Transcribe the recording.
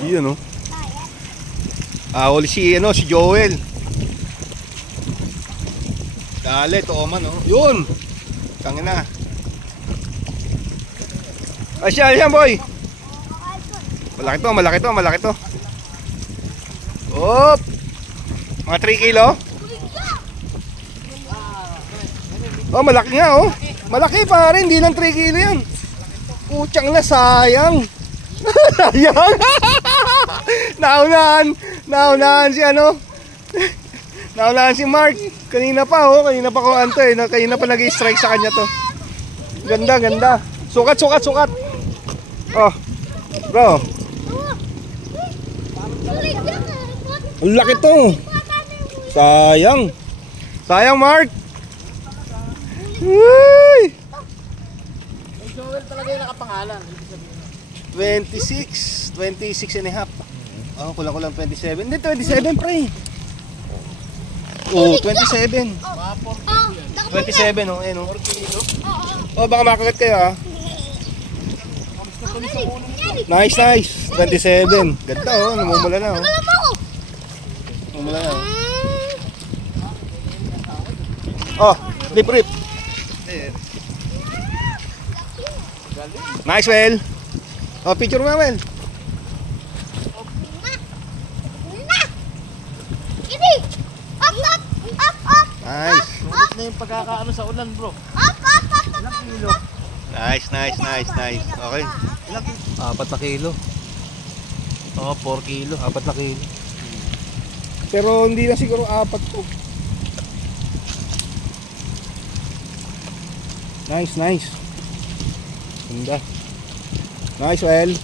Yun, no? Huli si Joel. Dali, Toma, no? Yun! Tangin na. Ayan, boy! Malaki to. Op! Mga 3 kilo? Oh, malaki nga, oh. Malaki pa rin, hindi lang 3 kilo yan. Putsang na, sayang. Sayang. Naunahan si Naunahan si Mark. Kanina pa ko anto eh. Kanina pa nag-i-strike sa kanya to. Ganda. Sukat. Oh. Bro. Ang laki to. Sayang, Mark. Uy! Joel talaga yung nakapangalan. 26 and a half. Oh, kulang 27. Hindi, 27 pre. Oh, 27. 27, oh, ayun, oh. Oh, baka makagat kayo, ah. Nice. 27. Ganda, oh. Namumula na, oh. Oh, rip. Nice, Well. Oh, picture mo, Well. Nice. Ulit na yung pagkakaano sa ulan, bro. Nice. Okay. 4 na kilo. Oo, 4 kilo. 4 na kilo. Pero hindi na siguro 4 to. Nice. Ganda. Nice, Well.